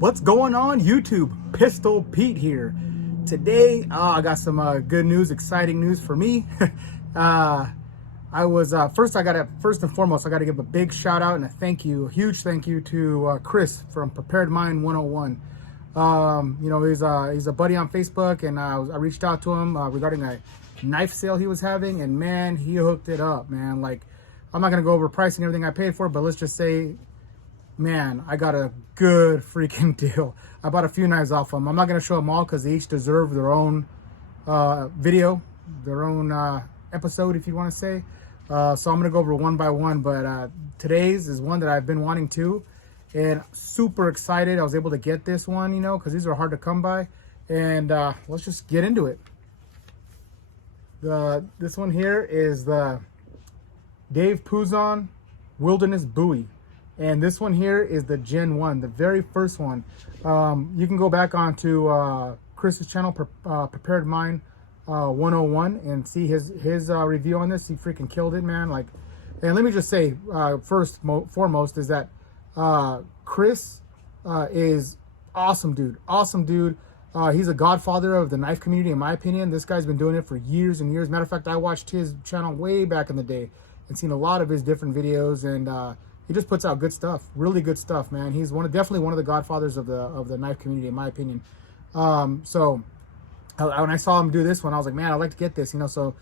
What's going on YouTube? Pistol Pete here. Today, I got some good news, exciting news for me. First and foremost, I gotta give a big shout out and a huge thank you to Chris from Prepared Mind 101. He's a buddy on Facebook, and I reached out to him regarding a knife sale he was having, and man, he hooked it up, man. Like, I'm not gonna go over price and everything I paid for, but let's just say, man, I got a good freaking deal. I bought a few knives off them. I'm not gonna show them all because they each deserve their own video, their own episode, if you want to say. So I'm gonna go over one by one, but today's is one that I've been wanting to, and super excited I was able to get this one, because these are hard to come by. And let's just get into it. This one here is the Dave Puzon Wilderness Bowie, and this one here is the Gen 1, the very first one. You can go back onto Chris's channel, Prepared Mind 101, and see his review on this. He freaking killed it, man. Like, and let me just say, foremost is that Chris is awesome dude. He's a godfather of the knife community, in my opinion. This guy's been doing it for years and years. Matter of fact, I watched his channel way back in the day and seen a lot of his different videos, and he just puts out good stuff, really good stuff, man. He's definitely one of the godfathers of the knife community, in my opinion. So when I saw him do this one, I was like, man, I'd like to get this, So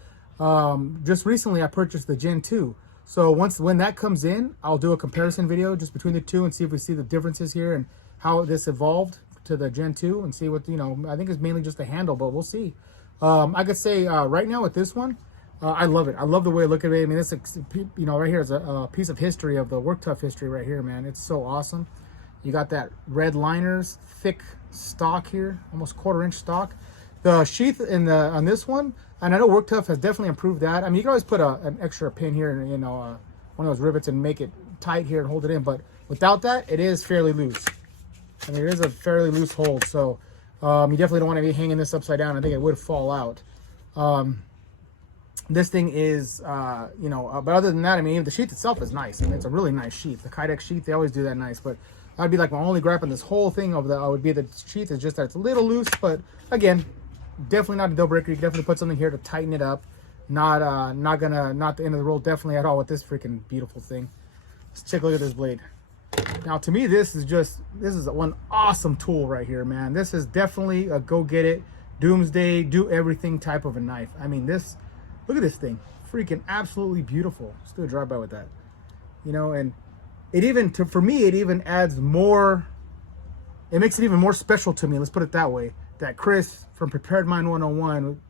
just recently I purchased the Gen 2. So when that comes in, I'll do a comparison video just between the two and see if we see the differences here and how this evolved to the Gen 2, and see what, I think it's mainly just a handle, but we'll see. I could say right now with this one, I love it. I love the way I look at it. I mean, this, right here is a piece of history of the Work Tough history right here, man. It's so awesome. You got that red liners, thick stock here, almost 1/4 inch stock. The sheath on this one, and I know Work Tough has definitely improved that. I mean, you can always put an extra pin here, one of those rivets, and make it tight here and hold it in. But without that, it is fairly loose. I mean, it is a fairly loose hold, so you definitely don't want to be hanging this upside down. I think it would fall out. This thing is, but other than that, I mean, the sheath itself is nice. I mean, it's a really nice sheath. The Kydex sheath, they always do that nice. But that'd be like my only gripe on this whole thing would be the sheath is just that it's a little loose. But again, definitely not a deal breaker. You can definitely put something here to tighten it up. Not the end of the road, definitely at all with this freaking beautiful thing. Let's take a look at this blade. Now, to me, this is one awesome tool right here, man. This is definitely a go get it, doomsday, do everything type of a knife. I mean, look at this thing, freaking absolutely beautiful. Let's do a drive by with that, and it even for me, it even adds more. It makes it even more special to me. Let's put it that way. That Chris from Prepared Mind 101,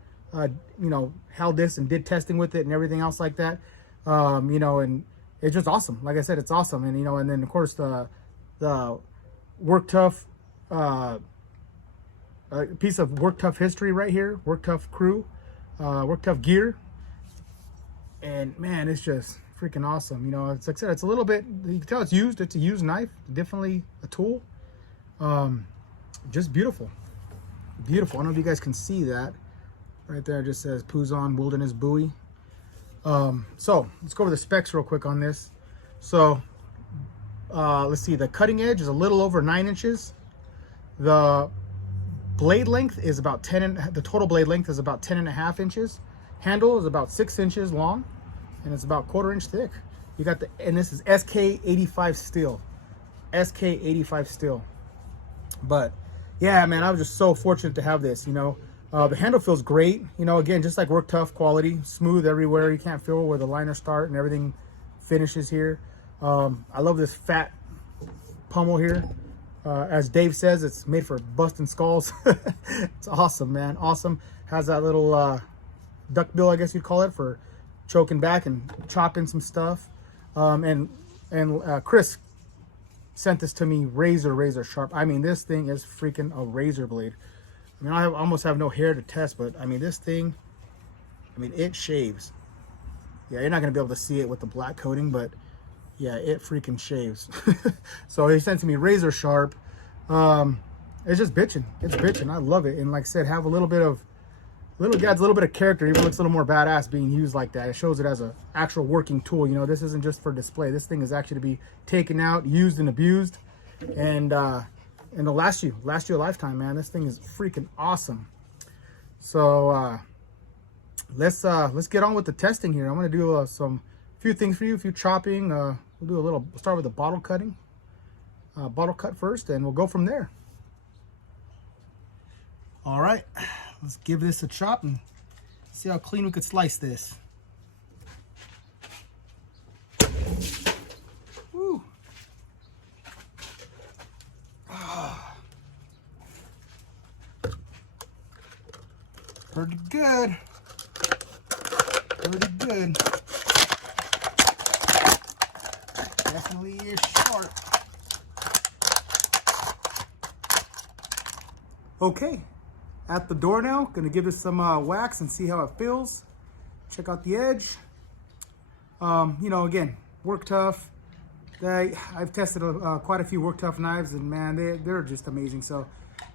held this and did testing with it and everything else like that, and it's just awesome. Like I said, it's awesome. And, and then of course the Work Tough, piece of Work Tough history right here, Work Tough crew, Work Tough gear. And man, it's just freaking awesome. It's like I said, it's a little bit, you can tell it's used. It's a used knife, definitely a tool. Just beautiful. Beautiful. I don't know if you guys can see that. Right there, it just says Puzon Wilderness Bowie. So let's go over the specs real quick on this. So let's see, the cutting edge is a little over 9 inches. The blade length is about the total blade length is about 10.5 inches. Handle is about 6 inches long, and it's about 1/4 inch thick. You got and this is SK85 steel. SK85 steel. But yeah, man, I was just so fortunate to have this. The handle feels great. Again, just like Work Tough quality, smooth everywhere. You can't feel where the liners start and everything finishes here. I love this fat pummel here. As Dave says, it's made for busting skulls. It's awesome, man. Awesome. Has that little duck bill, I guess you'd call it, for choking back and chopping some stuff. And Chris sent this to me razor sharp. I mean, this thing is freaking a razor blade. I mean, I almost have no hair to test, but I mean, this thing, it shaves. Yeah, you're not going to be able to see it with the black coating, but yeah, it freaking shaves. So he sent to me razor sharp. It's just bitching. It's bitching. I love it. And like I said, have a little bit of character. Even looks a little more badass being used like that. It shows it as an actual working tool. This isn't just for display. This thing is actually to be taken out, used and abused. And and it'll last you a lifetime, man. This thing is freaking awesome. So let's get on with the testing here. I'm gonna do a few things for you, a few chopping. We'll start with the bottle cutting. Bottle cut first, and we'll go from there. All right, let's give this a chop and see how clean we could slice this. Woo. Pretty good. Pretty good. Definitely is sharp. Okay, at the door now. Gonna give this some wax and see how it feels. Check out the edge. You know, again, Work Tough. I've tested quite a few Work Tough knives, and man, they're just amazing. So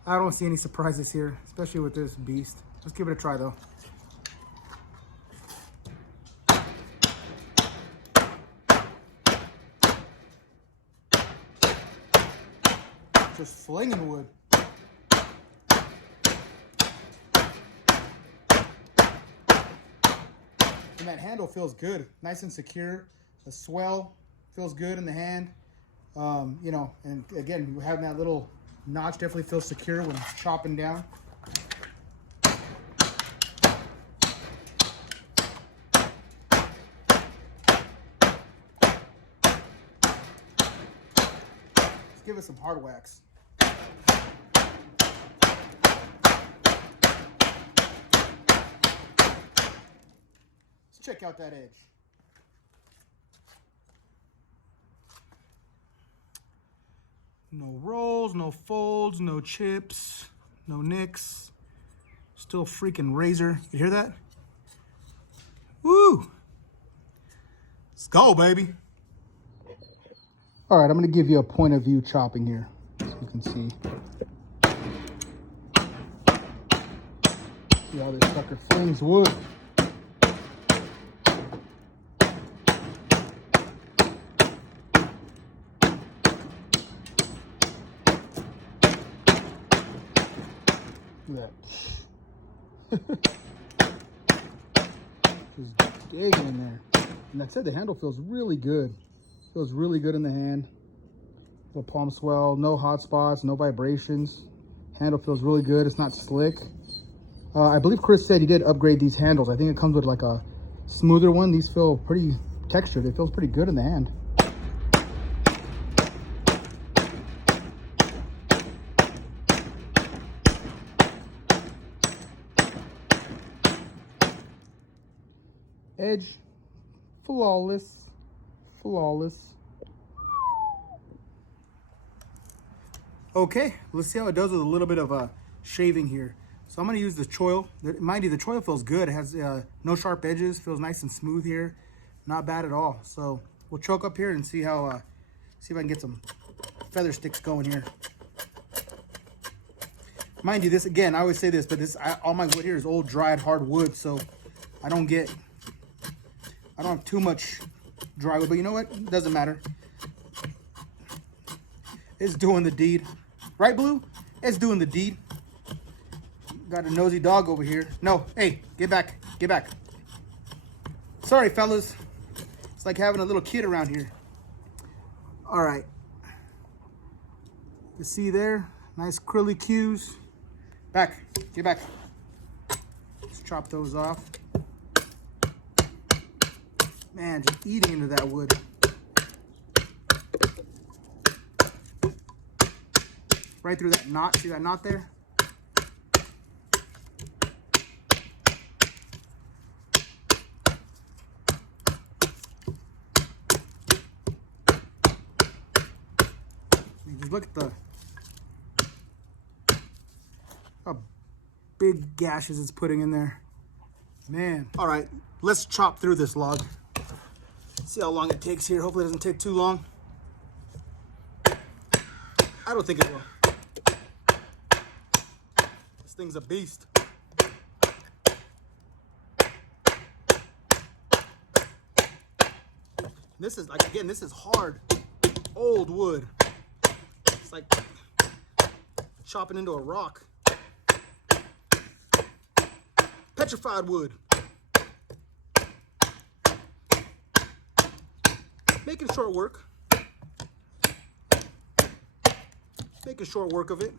I don't see any surprises here, especially with this beast. Let's give it a try though. Just slinging wood. And that handle feels good, nice and secure. The swell feels good in the hand. You know, and again, having that little notch definitely feels secure when chopping down. Let's give it some hard wax. Check out that edge. No rolls, no folds, no chips, no nicks. Still freaking razor. You hear that? Woo! Let's go, baby. All right, I'm gonna give you a point of view chopping here, so you can see. See how this sucker flings wood. Look at that. Just digging in there. And that said, the handle feels really good. Feels really good in the hand. The palm swell, no hot spots, no vibrations. Handle feels really good. It's not slick. I believe Chris said he did upgrade these handles. I think it comes with like a smoother one. These feel pretty textured. It feels pretty good in the hand. Edge, flawless, flawless. Okay, let's see how it does with a little bit of shaving here. So I'm gonna use the choil. Mind you, the choil feels good. It has no sharp edges, feels nice and smooth here. Not bad at all. So we'll choke up here and see how, see if I can get some feather sticks going here. Mind you, this, again, I always say this, but all my wood here is old, dried, hard wood, so I don't have too much dry wood, but you know what? It doesn't matter. It's doing the deed. Right, Blue? It's doing the deed. Got a nosy dog over here. No, hey, get back, get back. Sorry, fellas. It's like having a little kid around here. All right. You see there? Nice curly cues. Back, get back. Let's chop those off. Man, just eating into that wood. Right through that knot. See that knot there? Just look at how big gashes it's putting in there. Man. All right, let's chop through this log. See how long it takes here. Hopefully it doesn't take too long. I don't think it will. This thing's a beast. This is, like, again, this is hard, old wood. It's like chopping into a rock. Petrified wood. Making short work. Making short work of it.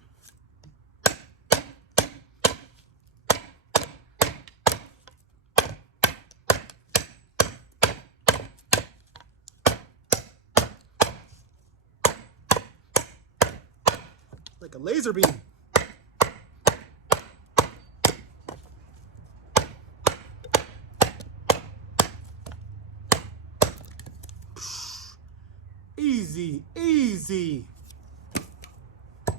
Like a laser beam. Easy, easy. I'm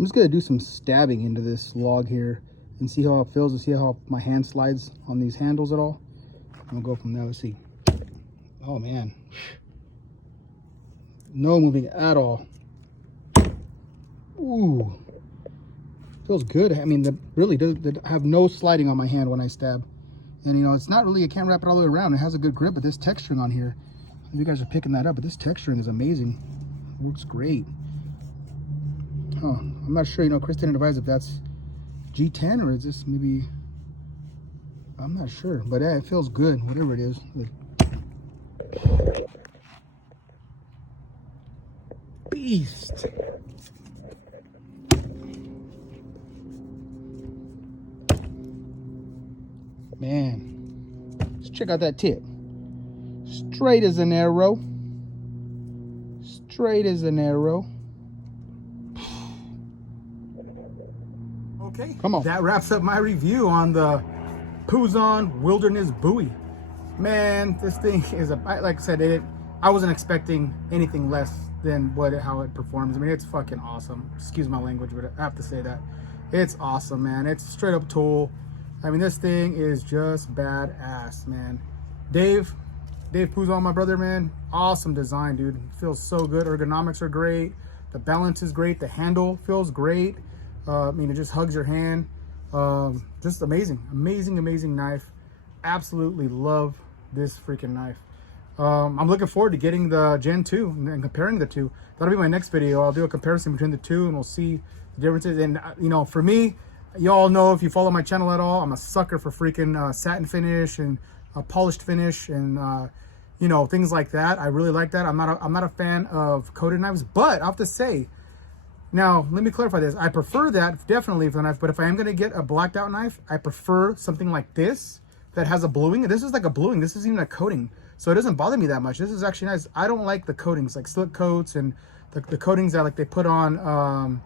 just gonna do some stabbing into this log here and see how it feels, and see how my hand slides on these handles at all. I'm gonna go from there. Let's see. Oh man, no moving at all. Ooh, feels good. I mean, really does have no sliding on my hand when I stab. And you know, it's not really, I can't wrap it all the way around. It has a good grip, but this texturing on here, you guys are picking that up, but this texturing is amazing. It works great. Huh, I'm not sure, you know, Chris didn't advise if that's G10 or is this maybe, I'm not sure, but yeah, it feels good, whatever it is. Beast. Man, let's check out that tip. Straight as an arrow. Straight as an arrow. Okay, come on. That wraps up my review on the Puzon Wilderness Bowie. Man, this thing is like I said, I wasn't expecting anything less than how it performs. I mean, it's fucking awesome. Excuse my language, but I have to say that. It's awesome, man. It's a straight up tool. I mean, this thing is just badass, man. Dave Puzon, my brother, man. Awesome design, dude. It feels so good. Ergonomics are great. The balance is great. The handle feels great. I mean, it just hugs your hand. Just amazing. Amazing, amazing knife. Absolutely love this freaking knife. I'm looking forward to getting the Gen 2 and comparing the two. That'll be my next video. I'll do a comparison between the two and we'll see the differences. And, you know, for me, y'all know if you follow my channel at all, I'm a sucker for freaking satin finish and polished finish and, you know, things like that. I really like that. I'm not a fan of coated knives, but I have to say, now, let me clarify this. I prefer that definitely for the knife, but if I am going to get a blacked out knife, I prefer something like this that has a bluing. This is like a bluing. This isn't even a coating. So it doesn't bother me that much. This is actually nice. I don't like the coatings, like slick coats and the coatings that like they put on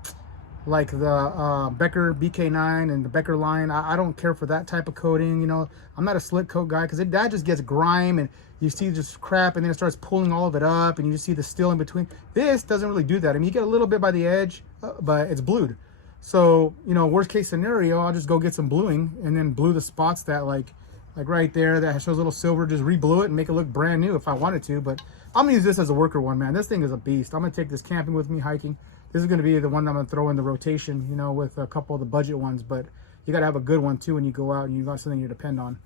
like the Becker BK9 and the Becker line. I don't care for that type of coating. You know, I'm not a slick coat guy because that just gets grime and you see just crap and then it starts pulling all of it up and you just see the steel in between. This doesn't really do that. I mean, you get a little bit by the edge, but it's blued. So, you know, worst case scenario, I'll just go get some bluing and then blue the spots that like right there that shows a little silver, just re-blue it and make it look brand new if I wanted to. But I'm gonna use this as a worker one, man. This thing is a beast. I'm gonna take this camping with me, hiking. This is gonna be the one that I'm gonna throw in the rotation, you know, with a couple of the budget ones. But you gotta have a good one too when you go out and you got something you depend on,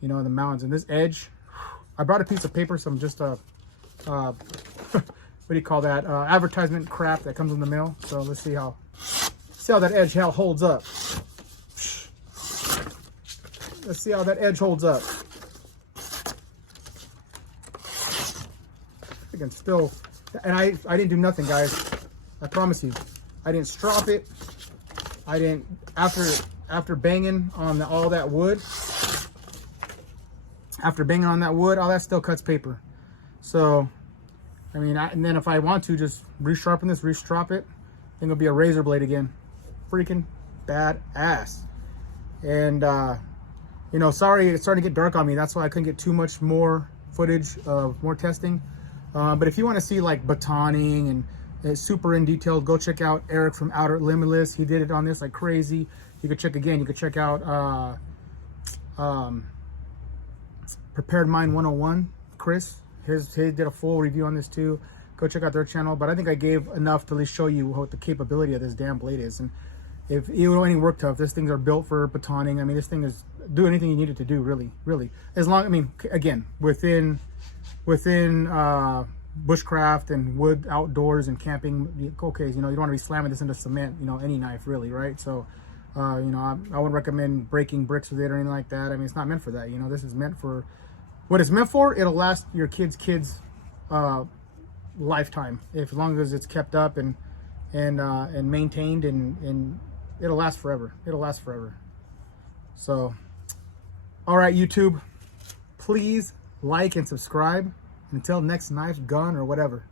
you know, in the mountains. And this edge, I brought a piece of paper, some just what do you call that? Advertisement crap that comes in the mail. So let's see how that edge holds up. Let's see how that edge holds up. I can still, and I didn't do nothing, guys. I promise you, I didn't strop it. I didn't after banging on all that wood. After banging on that wood, all that still cuts paper. So, I mean, and then if I want to just resharpen this, restrop it, then it'll be a razor blade again. Freaking badass. And you know, sorry, it's starting to get dark on me. That's why I couldn't get too much more footage of more testing. But if you want to see like batoning and it's super in detail, go check out Eric from Outer Limitless. He did it on this like crazy. You could check out Prepared Mind 101, Chris. He did a full review on this too. Go check out their channel. But I think I gave enough to at least show you what the capability of this damn blade is. And if you know any work tough, these things are built for batoning. I mean, this thing is do anything you need it to do, really. As long, I mean, again, within bushcraft and wood outdoors and camping. Okay, you know, you don't want to be slamming this into cement, you know, any knife really, right? So you know, I wouldn't recommend breaking bricks with it or anything like that. I mean, it's not meant for that. You know, this is meant for what it's meant for. It'll last your kids lifetime, if as long as it's kept up and maintained, and it'll last forever. It'll last forever. So all right, YouTube, please like and subscribe. Until next knife, gun, or whatever.